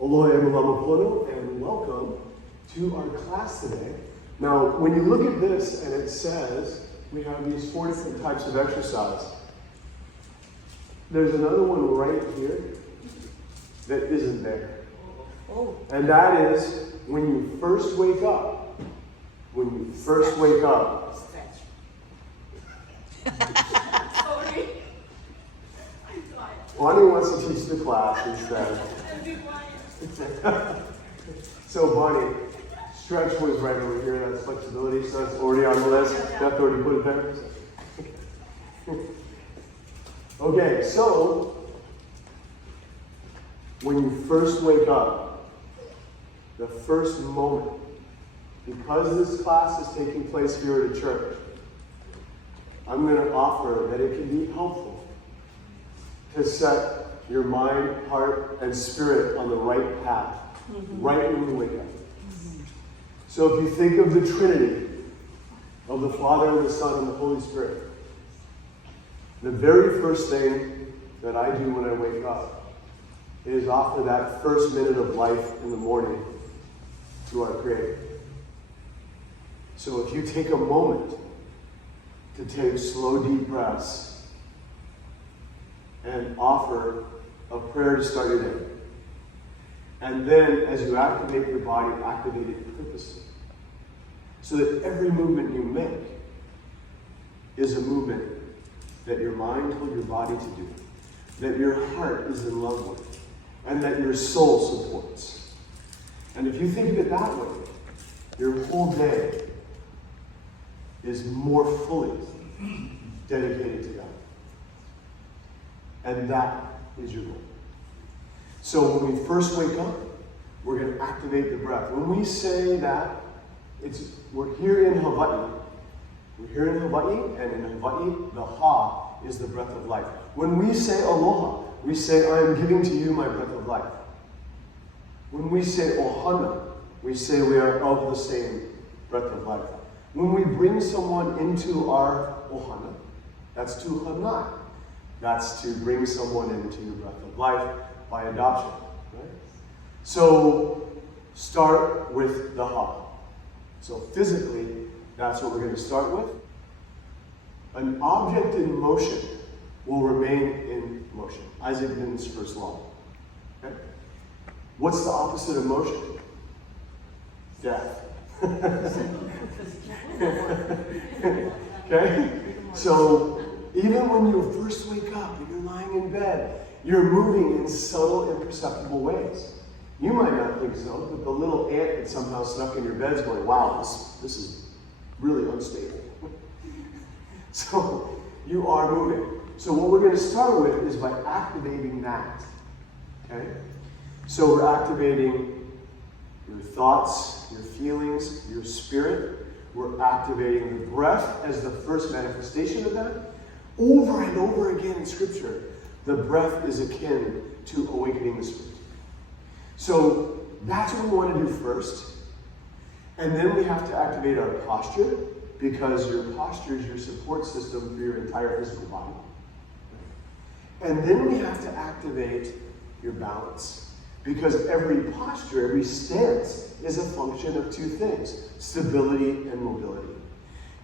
Aloha e malama pono, and welcome to our class today. Now, when you look at this and it says we have these 4 different types of exercise, there's another one right here that isn't there. And that is when you first wake up. When you first wake up. Sorry. Bonnie wants to teach the class instead. So Bonnie, stretch was right over here. That's flexibility, so that's already on the list. You have to already put it there. Okay, so when you first wake up, the first moment, because this class is taking place here at a church, I'm going to offer that it can be helpful to set your mind, heart, and spirit on the right path, right when you wake up. So if you think of the Trinity, of the Father, and the Son, and the Holy Spirit, the very first thing that I do when I wake up is offer that first minute of life in the morning to our Creator. So if you take a moment to take slow, deep breaths and offer a prayer to start your day. And then, as you activate your body, activate it purposely. So that every movement you make is a movement that your mind told your body to do, that your heart is in love with, and that your soul supports. And if you think of it that way, your whole day is more fully dedicated to God. And that is your goal. So when we first wake up, we're going to activate the breath. When we say that, we're here in Hawaii. We're here in Hawaii, and in Hawaii, the ha is the breath of life. When we say aloha, we say, I am giving to you my breath of life. When we say ohana, we say we are of the same breath of life. When we bring someone into our ohana, that's to hanai. That's to bring someone into your breath of life by adoption. Right? So start with the ha. So physically, that's what we're going to start with. An object in motion will remain in motion. Isaac Newton's first law. Okay? What's the opposite of motion? Death. Okay? So even when you first wake up and you're lying in bed, you're moving in subtle, imperceptible ways. You might not think so, but the little ant that somehow snuck in your bed is going, wow, this is really unstable. So you are moving. So what we're going to start with is by activating that. Okay? So we're activating your thoughts, your feelings, your spirit. We're activating the breath as the first manifestation of that. Over and over again in Scripture, the breath is akin to awakening the spirit. So that's what we want to do first. And then we have to activate our posture, because your posture is your support system for your entire physical body. And then we have to activate your balance, because every posture, every stance is a function of 2 things, stability and mobility.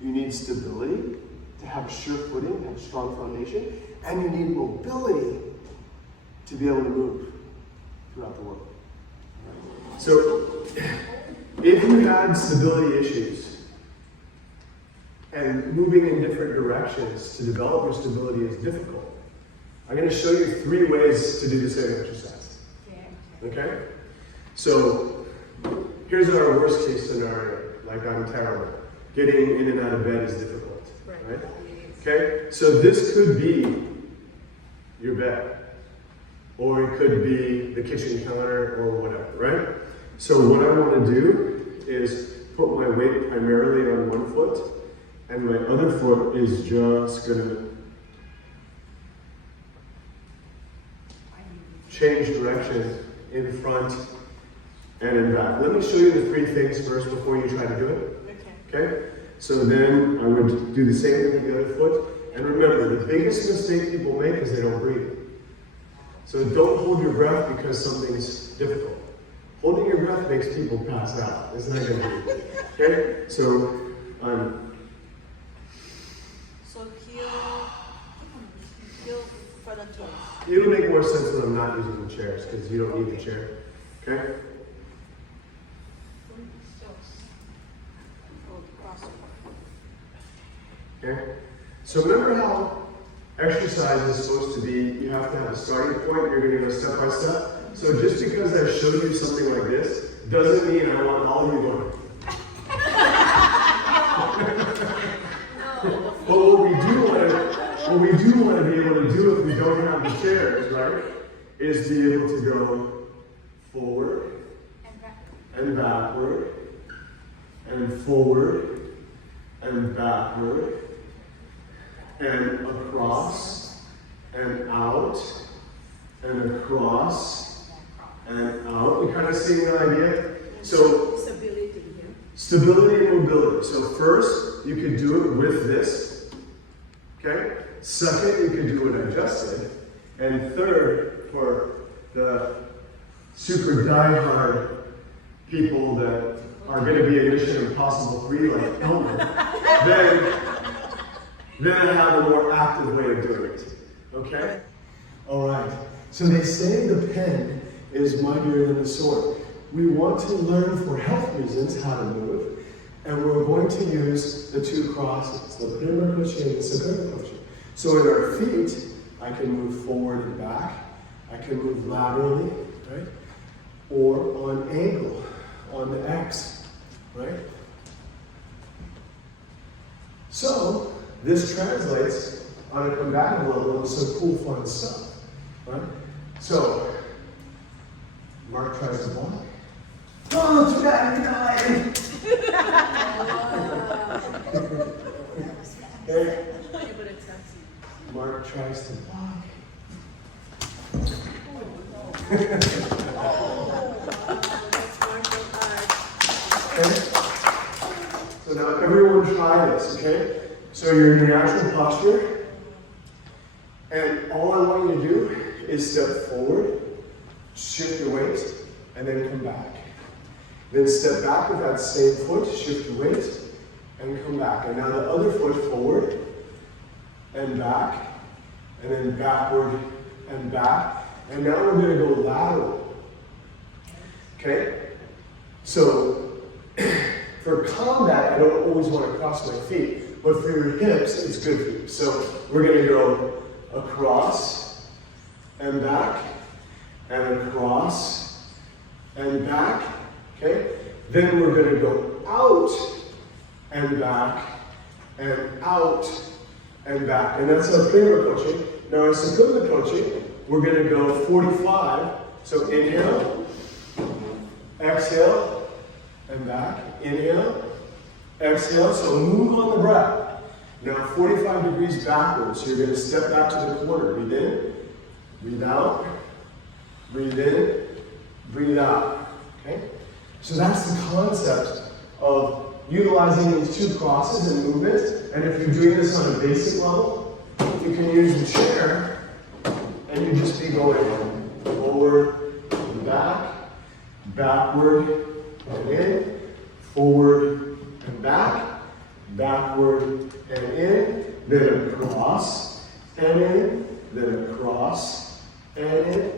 You need stability to have a sure footing, have a strong foundation, and you need mobility to be able to move throughout the world. So, if you had stability issues, and moving in different directions to develop your stability is difficult, I'm going to show you 3 ways to do the same exercise. Okay? So, here's our worst case scenario, like I'm terrible. Getting in and out of bed is difficult, right? Okay? So this could be your bed, or it could be the kitchen counter, or whatever, right? So what I want to do is put my weight primarily on one foot, and my other foot is just going to change direction in front and in back. Let me show you the 3 things first before you try to do it. Okay? So then I would do the same thing with the other foot. And remember, the biggest mistake people make is they don't breathe. So don't hold your breath because something's difficult. Holding your breath makes people pass out. Isn't that good? Okay? So, So heel for the toes. it'll make more sense when I'm not using the chairs, because you don't need the chair. Okay? Okay? So remember how exercise is supposed to be, you have to have a starting point, you're going to go step by step. So just because I showed you something like this, doesn't mean I want all of you going. But what we do want to be able to do if we don't have the chairs, right, is be able to go forward and backward and forward and backward and across and out and across and out. You kind of seeing the idea? So Stability here. stability and mobility. So first, you could do it with this. Okay? Second, you could do it adjusted. And third, for the super diehard people that are going to be a Mission Impossible 3 like Elmer, then I have a more active way of doing it. Okay? All right. So they say the pen is mightier than the sword. We want to learn for health reasons how to move, and we're going to use the two crosses, the prima crochet and the seconda crochet. So in our feet, I can move forward and back. I can move laterally, right? Or on angle, on the X, right? So this translates on a combative level into some cool, fun stuff, right? So Mark tries to block. Oh, too bad, you died. Okay. Mark tries to block. Okay. So now everyone try this, okay? So you're in your natural posture, and all I want you to do is step forward, shift your weight, and then come back. Then step back with that same foot, shift your weight, and come back. And now the other foot forward, and back, and then backward, and back. And now we're going to go lateral. Okay? So, for combat, I don't always want to cross my feet, but for your hips, it's good for you. So, we're going to go across, and back, and across, and back. Okay? Then we're going to go out, and back, and out, and back. And that's our prima crochet. Now our secunda crochet, we're going to go 45. So inhale, exhale, and back. Inhale, exhale. So move on the breath. Now 45 degrees backwards. So you're going to step back to the corner. Breathe in, breathe out, breathe in, breathe out. Okay? So that's the concept of utilizing these two crosses and movements. And if you're doing this on a basic level, you can use the chair and you just be going forward and back, backward and in, forward and back, backward and in, then across and in, then across and in,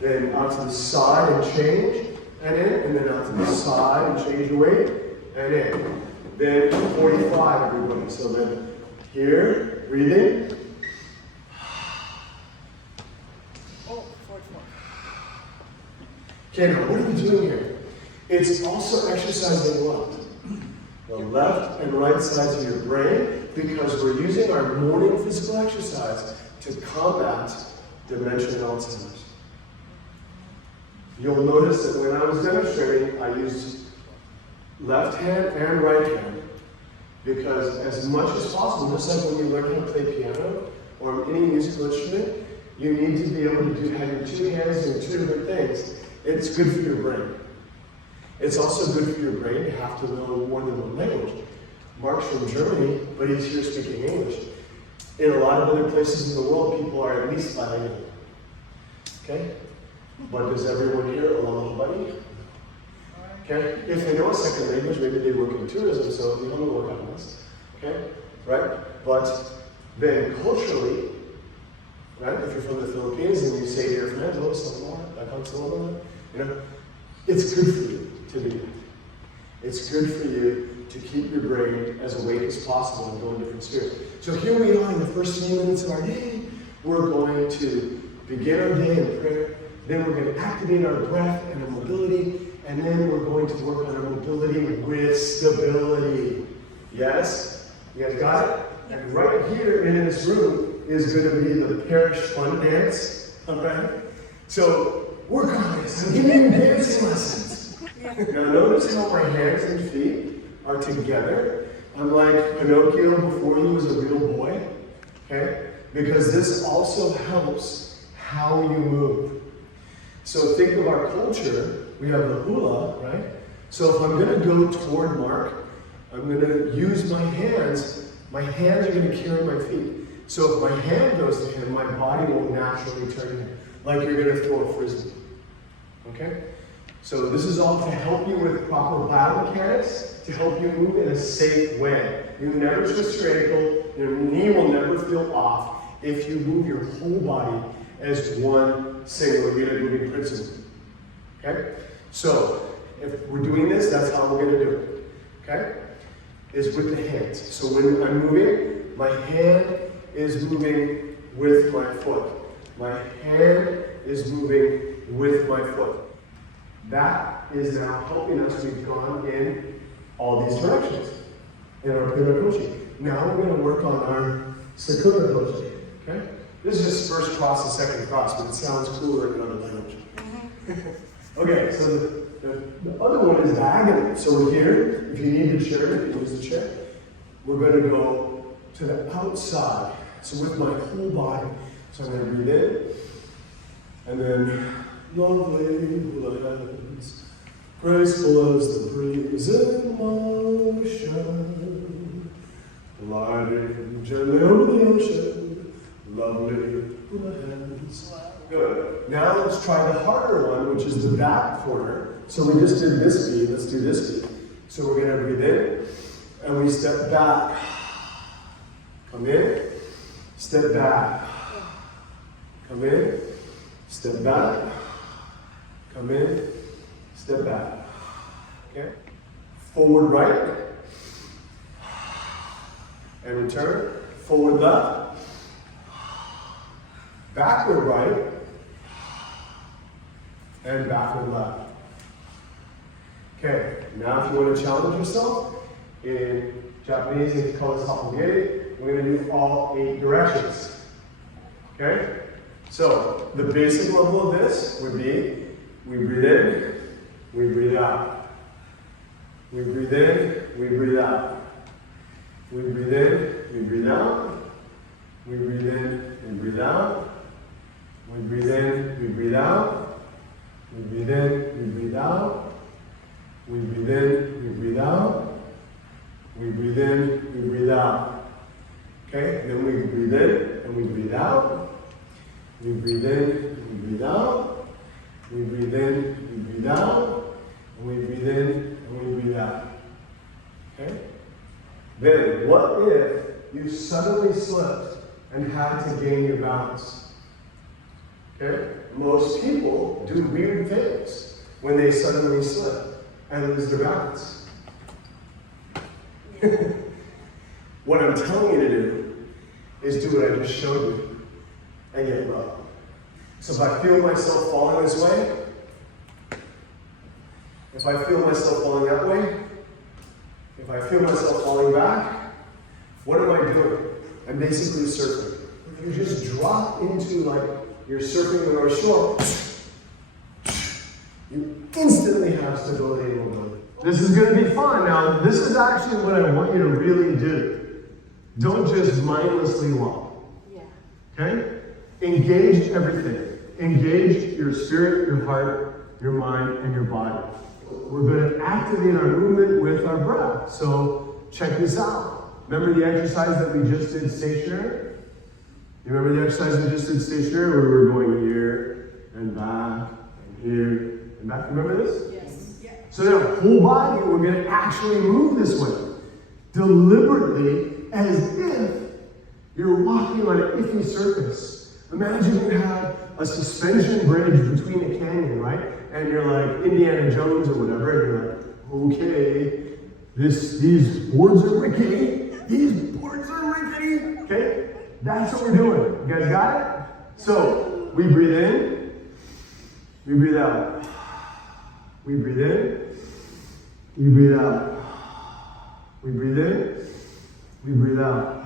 then out to the side and change and in, and then out to the side and change your weight and in. Then 45, everybody. So then here, breathe in. Okay, now what are we doing here? It's also exercising what? The left and right sides of your brain, because we're using our morning physical exercise to combat dementia and Alzheimer's. You'll notice that when I was demonstrating, I used left hand and right hand, because as much as possible, just like when you learn how to play piano or any musical instrument, you need to be able to have your two hands doing two different things. It's good for your brain. It's also good for your brain to have to know more than one language. Mark's from Germany, but he's here speaking English. In a lot of other places in the world, people are at least bilingual. Okay? But does everyone here, aloha buddy? Okay? If they know a second language, maybe they work in tourism, so they don't work on this. Okay? Right? But then culturally, right? If you're from the Philippines and you say to your friends, oh, you know, it's good for you to do that. It's good for you to keep your brain as awake as possible and go in different spheres. So here we are in the first few minutes of our day. We're going to begin our day in prayer. Then we're going to activate our breath and our mobility. And then we're going to work on our mobility with stability. Yes? You guys got it? And right here in this room is going to be the parish fun dance. Alright? So work on this. I'm giving you dancing lessons. Now notice how my hands and feet are together. I'm like Pinocchio before he was a real boy. Okay? Because this also helps how you move. So think of our culture. We have the hula, right? So if I'm going to go toward Mark, I'm going to use my hands. My hands are going to carry my feet. So if my hand goes to him, my body will naturally turn to him. Like you're going to throw a frisbee. Okay? So this is all to help you with proper biomechanics, to help you move in a safe way. You never twist your ankle, your knee will never feel off if you move your whole body as one single unit moving principle. Okay? So, if we're doing this, that's how we're going to do it. Okay? Is with the hands. So when I'm moving, my hand is moving with my foot. My hand is moving with my foot. That is now helping us. We've gone in all these directions in our pillar coaching. Now we're going to work on our Fukuda coaching. Okay? This is just first cross and second cross, but it sounds cooler in another language. Okay, so the other one is diagonal. So we're here. If you need a chair, you can use the chair. We're going to go to the outside. So with my whole body. So I'm going to breathe in. And then, lovely hula hands, graceful as the breeze in motion, gliding gently over the ocean, lovely hula hands. Good. Now let's try the harder one, which is the back corner. So we just did this beat. Let's do this beat. So we're going to breathe in, and we step back. Come in, step back. Come in, step back. Come in, step back. Okay? Forward right. And return. Forward left. Backward right. And backward left. Okay, now if you want to challenge yourself, in Japanese they call this hapogei, we're going to do all 8 directions. Okay? So, the basic level of this would be, we breathe in, we breathe out. We breathe in, we breathe out. We breathe in, we breathe out. We breathe in, we breathe out. We breathe in, we breathe out. We breathe in, we breathe out. We breathe in, we breathe out. We breathe in, we breathe out. Okay, and then we breathe in and we breathe out. We breathe in and we breathe out. We breathe in, we breathe out. And we breathe in and we breathe out. Okay? Then, what if you suddenly slipped and had to gain your balance? Okay? Most people do weird things when they suddenly slip and lose their balance. What I'm telling you to do is do what I just showed you and get low. So if I feel myself falling this way, if I feel myself falling that way, if I feel myself falling back, what am I doing? I'm basically surfing. If you just drop into like you're surfing the North Shore, you instantly have stability and mobility. This is going to be fun. Now, this is actually what I want you to really do. Don't just mindlessly walk. Yeah. Okay? Engage everything. Engage your spirit, your heart, your mind, and your body. We're going to activate our movement with our breath. So, check this out. Remember the exercise that we just did stationary? You remember the exercise we just did stationary where we were going here and back and here and back? Remember this? Yes. So then our whole body, we're going to actually move this way. Deliberately, as if you're walking on an iffy surface. Imagine you have a suspension bridge between a canyon, right? And you're like Indiana Jones or whatever, and you're like, okay, these boards are rickety. These boards are rickety. Okay? That's what we're doing. You guys got it? So, we breathe in, we breathe out. We breathe in, we breathe out. We breathe in, we breathe out.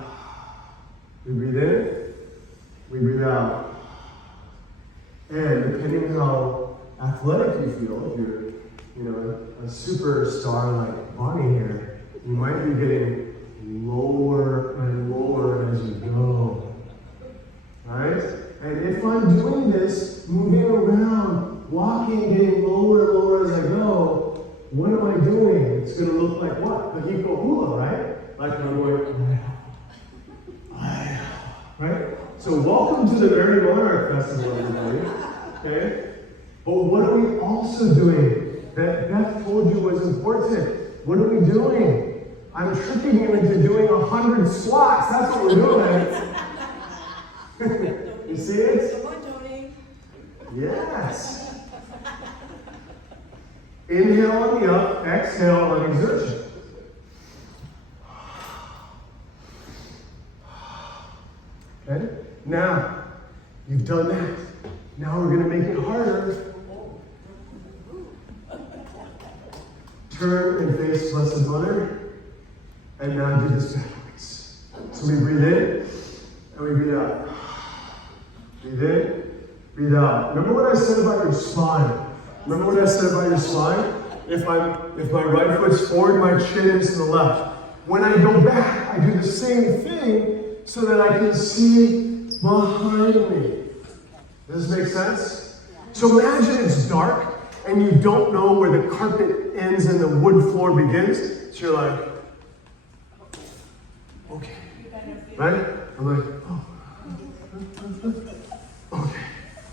We breathe in, we breathe out. And depending on how athletic you feel, if you're, a superstar like Bonnie here, you might be getting lower and lower as you go. Right? And if I'm doing this, moving around, walking, getting lower and lower as I go, what am I doing? It's going to look like what? The hiko hula, right? Like I'm going, right? So welcome to the Nerdy Monarch Festival, everybody. Okay? But what are we also doing that Beth told you was important? What are we doing? I'm tricking you into doing 100 squats. That's what we're doing. You see it? Come on, Tony. Yes. Inhale on the up, exhale on exertion. Okay? Now, you've done that. Now we're going to make it harder. Turn and face Blessed Mother. And now do this backwards. So we breathe in and we breathe out. Breathe in, breathe out. Remember what I said about your spine? Remember what I said about your spine? If my right foot's forward, my chin is to the left. When I go back, I do the same thing so that I can see behind me. Does this make sense? So imagine it's dark and you don't know where the carpet ends and the wood floor begins. So you're like, okay. Right? I'm like, oh. Okay.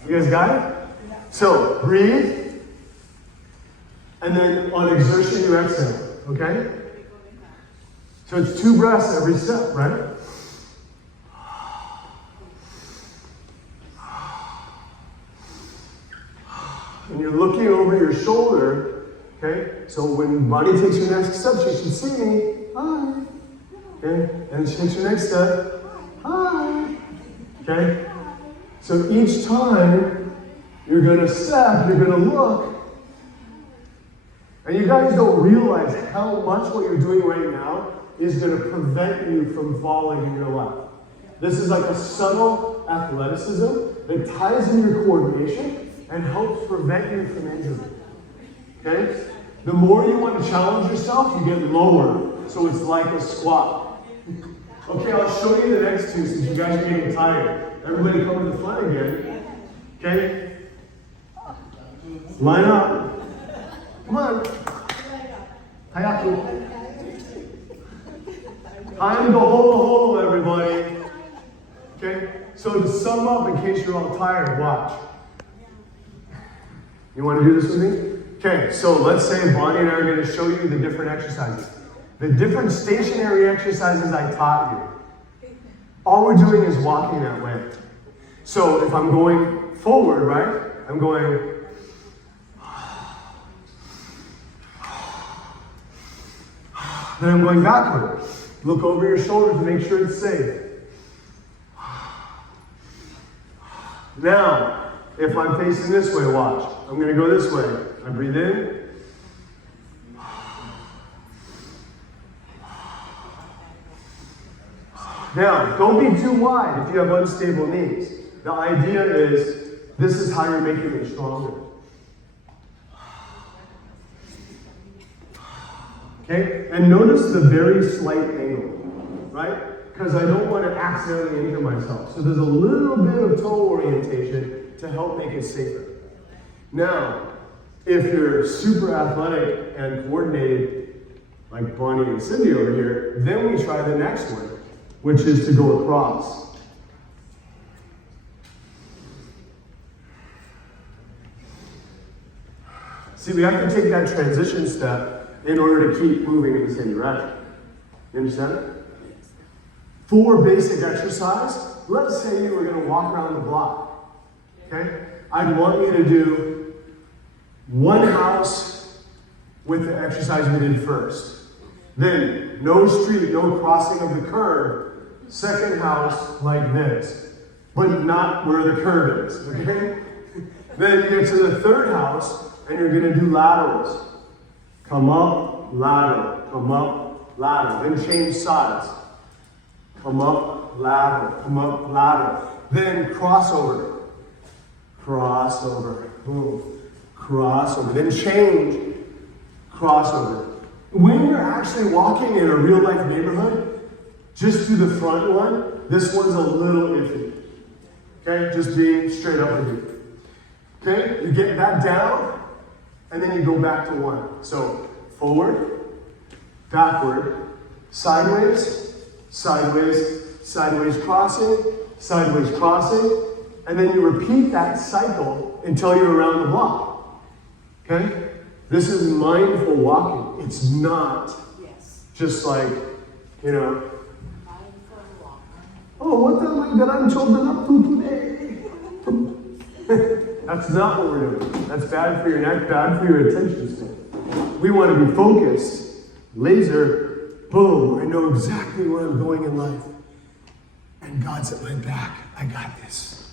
You guys got it? So breathe. And then on exertion, you exhale. Okay? So it's 2 breaths every step, right? And you're looking over your shoulder. Okay? So when Bonnie takes her next step, she should see me. Hi. Okay? And she takes her next step. Hi. Okay? So each time you're going to step, you're going to look. And you guys don't realize how much what you're doing right now is going to prevent you from falling in your life. This is like a subtle athleticism that ties in your coordination and helps prevent you from injury. Okay? The more you want to challenge yourself, you get lower. So it's like a squat. Okay, I'll show you the next two since you guys are getting tired. Everybody come to the front again. Okay? Line up. Come on. Hayaku. Time to holo, everybody. Okay? So to sum up, in case you're all tired, watch. You want to do this with me? Okay, so let's say Bonnie and I are going to show you the different exercises. The different stationary exercises I taught you. All we're doing is walking that way. So if I'm going forward, right? I'm going... Then I'm going backward. Look over your shoulder to make sure it's safe. Now, if I'm facing this way, watch. I'm going to go this way. I breathe in. Now, don't be too wide if you have unstable knees. The idea is, this is how you're making it stronger. Okay? And notice the very slight angle, right? Because I don't want to accidentally injure myself. So there's a little bit of toe orientation to help make it safer. Now, if you're super athletic and coordinated, like Bonnie and Cindy over here, then we try the next one, which is to go across. See, we have to take that transition step in order to keep moving in the same direction. You understand? For basic exercise, let's say you were going to walk around the block. Okay? I'd want you to do one house with the exercise we did first. Then, no street, no crossing of the curb. Second house like this, but not where the curb is. Okay? Then you get to the third house, and you're going to do laterals. Come up, lateral. Come up, lateral. Then change sides. Come up, lateral. Come up, lateral. Then crossover. Crossover. Boom. Crossover. Then change. Crossover. When you're actually walking in a real life neighborhood, just do the front one. This one's a little iffy. Okay? Just being straight up with you. Okay? You get that down, and then you go back to one. So, forward, backward, sideways, sideways, sideways crossing, and then you repeat that cycle until you're around the block. Okay? This is mindful walking. It's not just like, you know, oh, what am I going up to today? That's not what we're doing. That's bad for your neck, bad for your attention span. We want to be focused, laser, boom, I know exactly where I'm going in life. And God's at my back. I got this.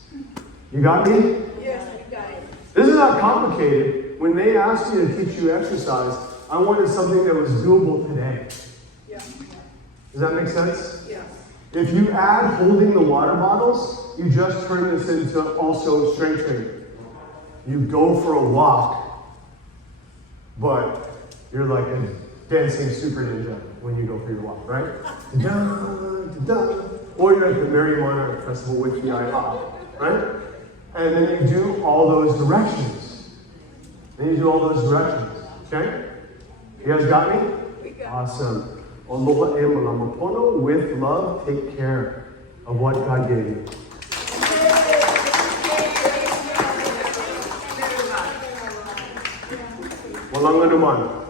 You got me? Yes, you got it. This is not complicated. When they asked you to teach you exercise, I wanted something that was doable today. Yeah. Does that make sense? Yeah. If you add holding the water bottles, you just turn this into also strength training. You go for a walk, but you're like a dancing super ninja when you go for your walk, right? Or you're at the Merry Monarch Festival with the IHOP, right? And then you do all those directions. Okay? You guys got me? Awesome. Aloha e malamapono, with love, take care of what God gave you. Walang anuman.